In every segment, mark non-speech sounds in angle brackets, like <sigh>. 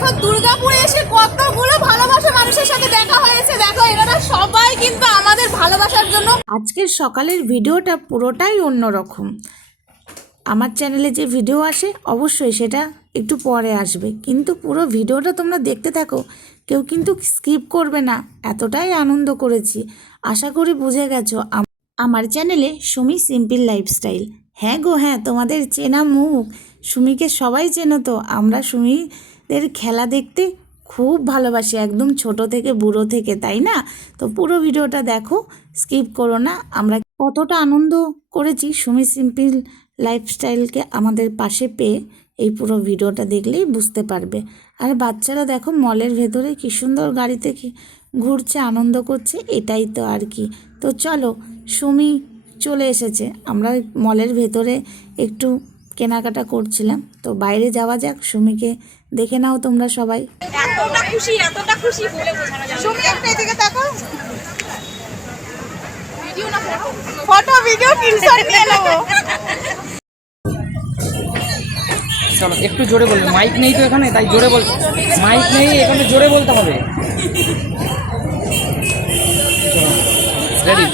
দেখো, দুর্গাপুরে এসে কতগুলো ভালোবাসা মানুষের সাথে দেখা হয়েছে। দেখো, এনারা সবাই কিন্তু আমাদের ভালোবাসার জন্য আজকের সকালের ভিডিওটা পুরোটাই অন্যরকম। আমার চ্যানেলে যে ভিডিও আসে, অবশ্যই সেটা একটু পরে আসবে। কিন্তু পুরো ভিডিওটা তোমরা দেখতে থাকো, কেউ কিন্তু স্কিপ করবে না। এতটাই আনন্দ করেছি। আশা করি বুঝে গেছো আমার চ্যানেলে সুমি সিম্পল লাইফস্টাইল হ্যাঁ গো হ্যাঁ তোমাদের চেনা মুখ। সুমিকে সবাই চেনো তো। আমরা সুমিদের খেলা দেখতে খুব ভালোবাসি, একদম ছোট থেকে বুড়ো থেকে, তাই না? তো পুরো ভিডিওটা দেখো, স্কিপ করো না। আমরা কতটা আনন্দ করেছি সুমি সিম্পল লাইফস্টাইলকে আমাদের পাশে পেয়ে এই পুরো ভিডিওটা দেখলেই বুঝতে পারবে। আর বাচ্চারা দেখো মলের ভেতরে কি সুন্দর গাড়িতে কি ঘুরছে, আনন্দ করছে, এটাই তো আর কি। তো চলো, সুমি চলে এসেছে। আমরা মলের ভেতরে একটু কেনাকাটা করছিলাম। তো বাইরে যাওয়া যাক সুমিকে দেখে নাও তোমরা সবাই। এতটা খুশি এতটা খুশি বলে বোঝানো যাবে সুমি একটা এদিকে দেখো। ভিডিও না ফটো? ফটো ভিডিও টিনশট নিয়ে নেব। চলো একটু জোরে বলবে। মাইক নেই তো এখানে তাই জোরে বল মাইক নেই এখানে জোরে বলতে হবে। রেডি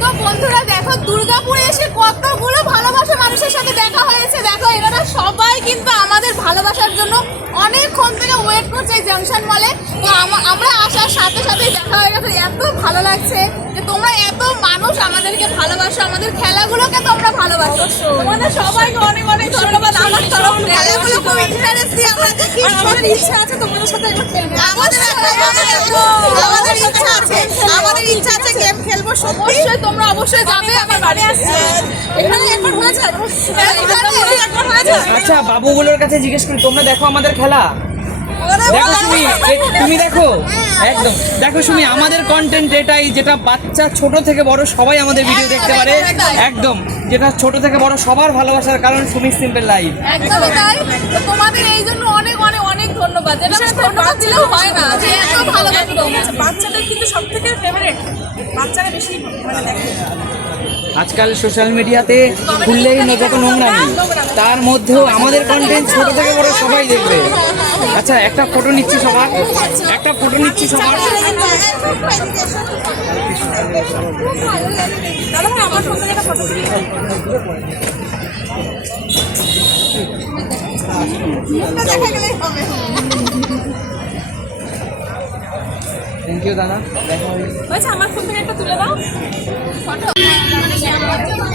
তো বন্ধুরা দেখো দুর্গাপুরে এসে কতগুলো ভালোবাসা মানুষের সাথে দেখা হয়েছে দেখো এনারা সবাই কিন্তু আমাদের ভালোবাসার জন্য অনেকক্ষণ থেকে ওয়েট করছে এই জাংশন মলে তো আমরা আসার সাথে সাথে দেখা হয়ে গেছে এত ভালো লাগছে যে তোমরা এত মানুষ আমাদেরকে ভালোবাসো আমাদের খেলাগুলোকে তোমরা ভালোবাসো। তোমাদের সবাইকে অনেক অনেক ধন্যবাদ। আমার তরফ খেলাগুলো খুব ইন্টারেস্টিং আমরা দেখি আমাদের ইচ্ছা আছে তোমাদের সাথে আমাদের আমাদের ইচ্ছা আছে আমাদের ইচ্ছা আছে গেম খেলব অবশ্যই তোমরা অবশ্যই যাবে আমার বাড়ি আসছে। এখানে একবার একবার হয়েছে? আচ্ছা বাবুগুলোর কাছে জিজ্ঞেস করি তোমরা দেখো আমাদের খেলা। দেখো তুমি দেখো একদম। দেখো সুমি আমাদের কন্টেন্ট এটাই যেটা বাচ্চা ছোট থেকে বড় সবাই আমাদের ভিডিও দেখতে পারে। একদম। যেটা ছোট থেকে বড় সবার ভালোবাসার কারণ সুমি সিম্পল লাইফ একদমই তাই। তোমাদের এই জন্য অনেক অনেক অনেক ধন্যবাদ। যেটা ধন্যবাদ দিলেও হয় না যে এত ভালোবাসো বাচ্চাদের কিন্তু সব থেকে ফেভারিট বাচ্চারা বেশি মানে দেখে। আজকাল সোশ্যাল মিডিয়াতে খুললেই না যত নোংরামি তার মধ্যেও আমাদের কন্টেন্ট ছোট থেকে বড় সবাই দেখবে। আচ্ছা একটা ফটো নিচ্ছি সবার। একটা ফটো নিচ্ছি সবার। থ্যাংক ইউ দাদা। দেখা হয়েছে আমার ফোন থেকে একটা তুলে দাও। ফটো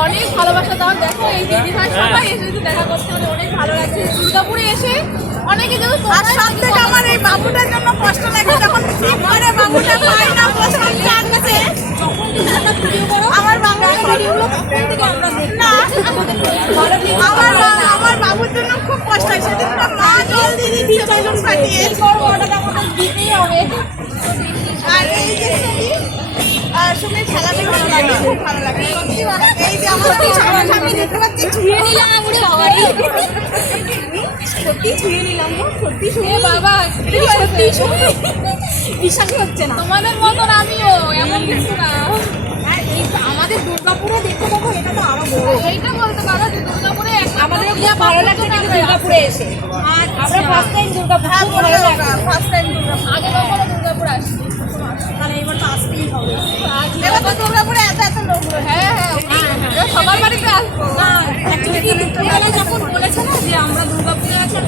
অনেক ভালোবাসা দাও দেখো এই দিদি সবাই এসেছে দেখা করতে অনেক ভালো লাগছে দুর্গাপুরে এসে অনেকে যেন তোমার সব থেকে আমার এই বাবুটার জন্য কষ্ট লাগে যখন ঠিক করে বাবুটা পাই না প্রথম কাটছে আমার বাবুর ভিডিওগুলো আমরা দেখি না আমার আমার বাবুর আর এই যে ছবি, আর ভালো লাগে খুব ভালো লাগে। সত্যি এই যে আমাদের সামনাসামনি দেখতে পাচ্ছি ছুঁয়ে নিলাম। সত্যি ছুঁয়ে নিলাম গো, সত্যি ছুঁয়ে বাবা সত্যি ছুঁয়ে বিশ্বাসই হচ্ছে না। তোমাদের মতন আমিও এমন কিছু না। আমাদের দুর্গাপুরে দেখতে পাবো এটা তো আরও বড়। এইটা বলতে পারো যে দুর্গাপুরে আমাদের ভালো লাগছে দুর্গাপুরে এসে। আমরা first time Durgapur first time Durgapur আগে কখনো দুর্গাপুর আসছি মানে এবার তো আসতেই হবে। এবার তো দুর্গাপুরে এত এত লোক হ্যাঁ হ্যাঁ সবার বাড়িতে আসব। দুপুরবেলা যখন বলেছে না যে আমরা দুর্গাপুরে আছি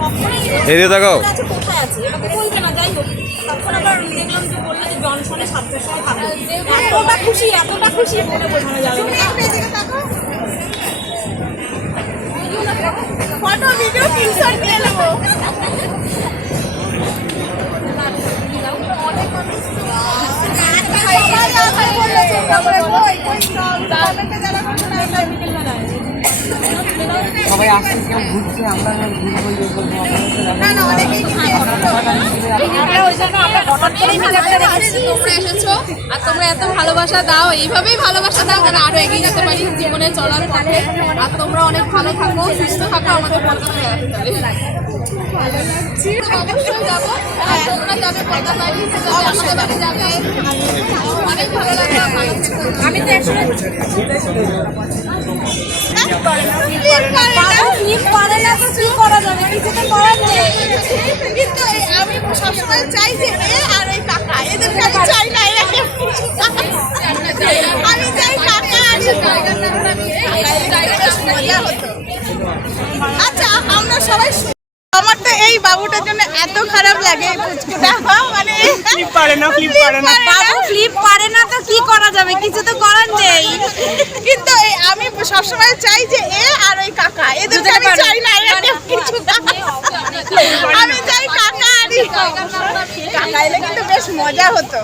কখনোই তাকাও কোথায় আছে? এটাকে বলবে না যাই হোক। তখন আবার দেখলাম যে বললে যে জনসনে সাতটার সময় পাবে এতটা খুশি এতটা খুশি বলে বোঝানো যাবে। না সবাই আসছে কেউ ঘুরছে আমরা ঘুরবো ইয়ে করব আর তোমরা এত ভালোবাসা দাও এইভাবেই ভালোবাসা দাও যেন আরও এগিয়ে যেতে পারি জীবনে চলার পথে। আর তোমরা অনেক ভালো থাকো সুস্থ থাকো আমাদের কলকাতায় অবশ্যই যাব। আর তোমরা যাবে কলকাতায় আমাদের বাড়ি যাবে। অনেক ভালো লাগবে আমি তো একসময় পারো, ক্লিপ করে না তো কি করা যাবে কিছু তো করার নেই কিন্তু আমি সবসময় চাই যে এ আর ওই টাকা এদের আমি চাই এরা না। আমি বাবুটার জন্য এত খারাপ লাগে। পুচকুটা মানে ফ্লিপ পারে না ফ্লিপ পারে না। বাবু ক্লিপ পারে না তো কি করা যাবে? কিছু তো করার নেই। কিন্তু আমি সবসময় চাই যে এ আর ওই কাকা এদেরকে আমি চাই না কিছু আমি চাই কাকা আর কাকা এলে কিন্তু বেশ মজা হতো।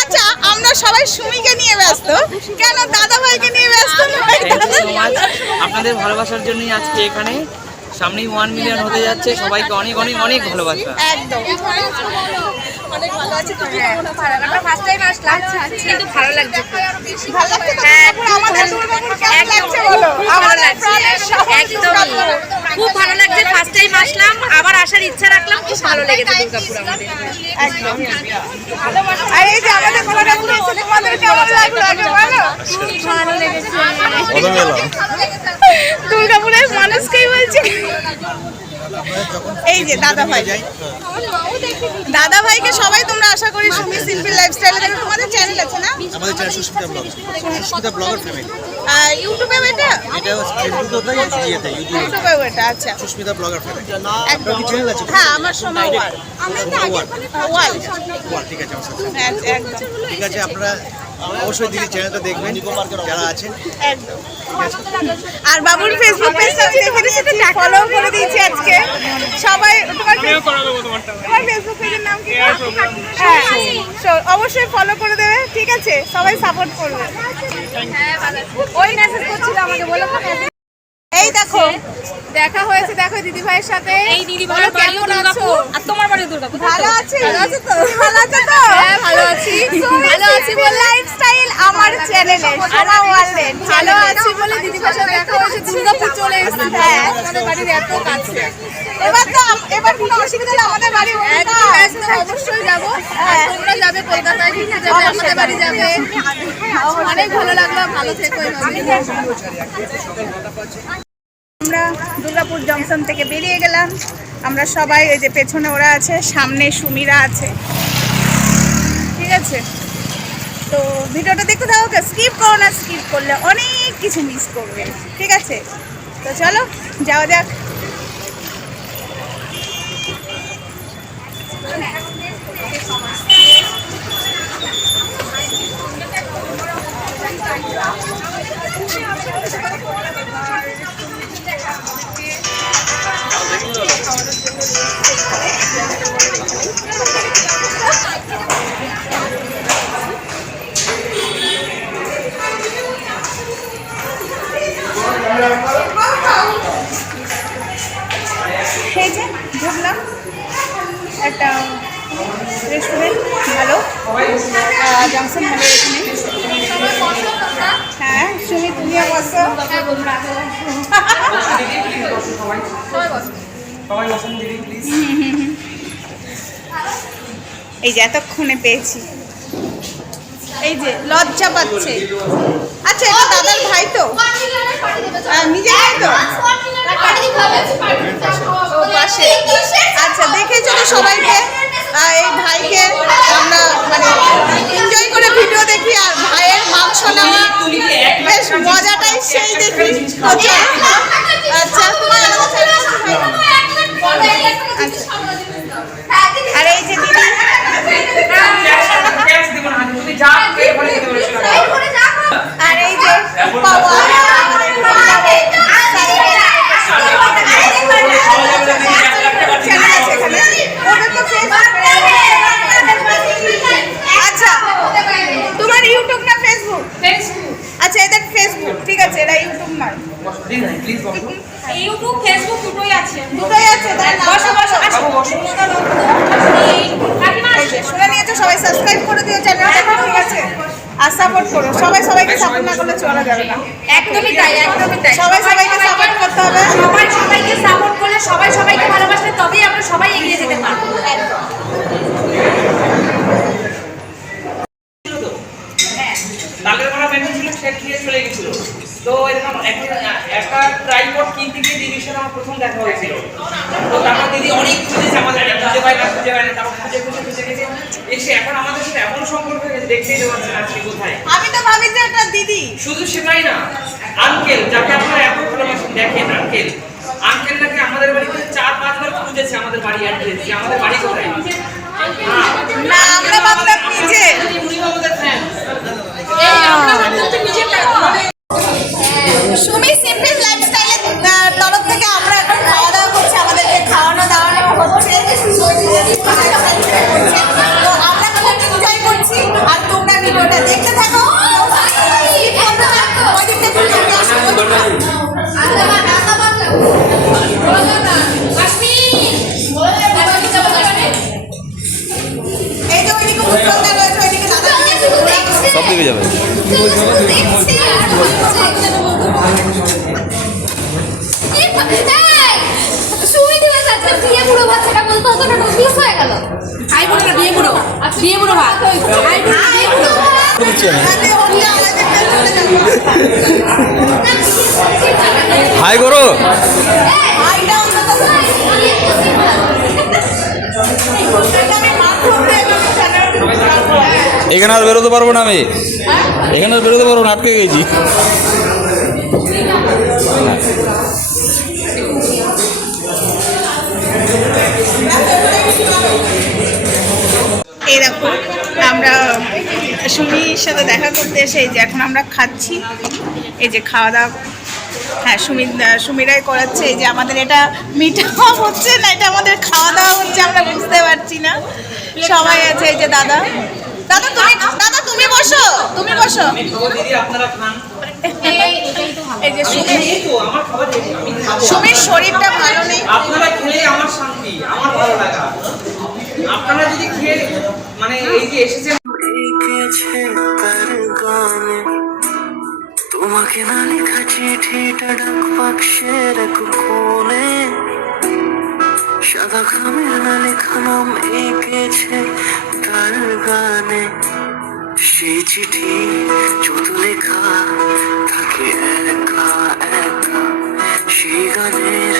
আচ্ছা আমরা সবাই সুমিকে নিয়ে ব্যস্ত। কেন দাদা ভাইকে নিয়ে? ব্যস্ত আপনাদের ভালোবাসার জন্যই আজকে এখানে। সামনেই ওয়ান মিলিয়ন হতে যাচ্ছে। সবাইকে অনেক অনেক অনেক ভালোবাসা। একদম। অনেক ভালো আছে তুমি? আমরা ফার্স্ট টাইম আসলাম। কিন্তু ভালো লাগছে। ভালো লাগছে। তো আমাদের দুর্গাপুর কেমন লাগছে বলো? খুব ভালো আমাদের লাগছে প্রাণের শহর খুব ভালো লাগছে। ফার্স্ট টাইম আসলাম। আবার আসার ইচ্ছা রাখলাম। খুব ভালো লেগেছে দুর্গাপুর আমাদের। একদম। আর এই যে আমাদের দুর্গাপুর এসে তোমাদের কেমন লাগল আগে বলো? ভালো লেগেছে। এই যে দাদা ভাই। দাদা ভাইকে সবাই তোমরা আশা করি সুমি সিম্পল লাইফস্টাইলে দেখো তোমাদের চ্যানেল আছে না? আমাদের channel Susmita blog. Susmita blogger family ইউটিউবে এটা? এটা ফেসবুকে ইয়েতে ইউটিউবে এটা আচ্ছা। সুস্মিতা ব্লগার ফ্যামিলি কি চ্যানেল আছে? হ্যাঁ আমার সোমা ওয়াল ওয়াল ওয়াল ওয়াল ঠিক আছে ঠিক আছে আপনারা অবশ্যই দিদি চ্যানেলটা দেখবেন যারা আছেন। একদম। আর বাবুর ফেসবুক পেজটা আমি এখানে ফলো করে দিয়েছি আজকে। সবাই তোমার তোমার ফেসবুক পেজের নাম কি? হ্যাঁ অবশ্যই ফলো করে দেবে ঠিক আছে? সবাই সাপোর্ট করবে। ওই মেসেজ করছিল আমাকে বলো এই দেখো। দেখা হয়েছে দেখো দিদি ভাইয়ের সাথে। এই দিদি ভাইয়ের আছো? দুর্গাপুর আর তোমার বাড়িও দুর্গাপুর ভালো আছি? ভালো আছো তো? ভালো আছো তো? হ্যাঁ ভালো আছি। <laughs> ভালো আছি বলে। লাইফস্টাইল আমার চ্যানেলে সোমা ওয়ার্ল্ডের ভালো আছি। বলে দিদি ভাইয়ের সাথে দেখা হয়েছে দুর্গাপুর চলে এসেছি। হ্যাঁ। আমাদের বাড়ির এত কাছে। এবার তো এবার কোনো অসুবিধা নেই আমাদের বাড়ি একদম অবশ্যই যাব। তোমরা যাবে কলকাতায় ঘুরতে যাবে আমাদের বাড়ি যাবে। অনেক ভালো লাগল ভালো থেকো আমরা দুর্গাপুর জংশন থেকে বেরিয়ে গেলাম। আমরা সবাই এই যে পেছনে ওরা আছে, সামনে সুমিরা আছে। ঠিক আছে? তো ভিডিওটা দেখতে থাকো স্কিপ করো না স্কিপ করলে অনেক কিছু মিস করবে। ঠিক আছে? তো চলো, যাওয়া যাক। এই প্লিজ এই যে এতক্ষণে পেয়েছি। এই যে লজ্জা পাচ্ছে। আচ্ছা এটা দাদার ভাই তো? আহ, নিজের ভাই তো? পাশে। আচ্ছা দেখে চলো সবাইকে এই ভাইকে আমরা মানে এনজয় করে ভিডিও দেখি আর ভাইয়ের মাংস নেওয়া বেশ মজাটাই সেই দেখি। তো চলো। আচ্ছা তোমার আলাদা চ্যানেল আছে ভাই? আর এই যে দিদি আর এই যে আচ্ছা তোমার ইউটিউব না ফেসবুক আচ্ছা এটা ফেসবুক ঠিক আছে এটা ইউটিউব নয় প্লিজ ইউটিউব ফেসবুক দুটোই আছে। দুটোই আছে? বসো বসো আসো বসো। যে, শুনে নিয়েছো? সবাই সাবস্ক্রাইব করে দিও চ্যানেলটা ঠিক আছে আর সাপোর্ট করো। সবাই সবাইকে সাপোর্ট না করলে চলা যাবে না। একদমই তাই একদমই তাই। সবাই সবাইকে সাপোর্ট করতে হবে। সবাই সবাইকে সাপোর্ট করলে সবাই সবাইকে ভালোবাসলে তবেই আমরা সবাই এগিয়ে যেতে পারব তালের বড়া মেনু ছিল সে খেয়ে চলে গেছিল তো এরকম একটা একটা ট্রাইপড কিনতে গিয়ে দিদির সাথে আমার প্রথম দেখা হয়েছিল? তো তারপর দিদি অনেক খুঁজেছে আমাদের খুঁজে পায় না খুঁজে পায় না তারপর খুঁজে খুঁজে খুঁজে গেছে এসে এখন আমাদের সাথে এমন সম্পর্ক হয়ে গেছে দেখতেই দেওয়া যাচ্ছে আজকে কোথায়। আমি তো ভাবি যে এটা দিদি। শুধু সেটাই না আঙ্কেল যাকে আপনারা এত ভালোবাসেন দেখেন আঙ্কেল আঙ্কেল নাকি আমাদের বাড়িতে চার পাঁচবার খুঁজেছে আমাদের বাড়ি অ্যাড্রেস যে আমাদের বাড়ি কোথায়। না আমরা নিজে। ফ্যান সুমি সিম্পল দিকে যাবে। হাই ভাত হাই এখানে আর বেরোতে পারব না আমি। এখানে আর বেরোতে পারব না, আটকে গেছি। এই দেখো, আমরা সুমির সাথে দেখা করতে এসে এই যে এখন আমরা খাচ্ছি। এই যে খাওয়া দাওয়া হ্যাঁ সুমি সুমিরাই করাচ্ছে। এই যে আমাদের এটা মিঠা হচ্ছে না, এটা আমাদের খাওয়া দাওয়া হচ্ছে, আমরা বুঝতে পারছি না। সবাই আছে এই যে দাদা। দাদা তুমি দাদা তুমি বসো তুমি বসো। দিদি আপনারা খান এই যে সুমি। এই তো আমার খাবার রেডি আমি খাব সুমির শরীরটা ভালো নেই। আপনারা খেলে আমার শান্তি আমার ভালো লাগা। আপনারা যদি খেয়ে মানে এই যে এসেছেন তোমাকে না লেখা চিঠিটা ডাক বাক্সের এক কোণে। সাদা খামের না লেখা নাম এঁকেছে তার গানে। সেই চিঠি যত লেখা থাকে একা একা সেই গানের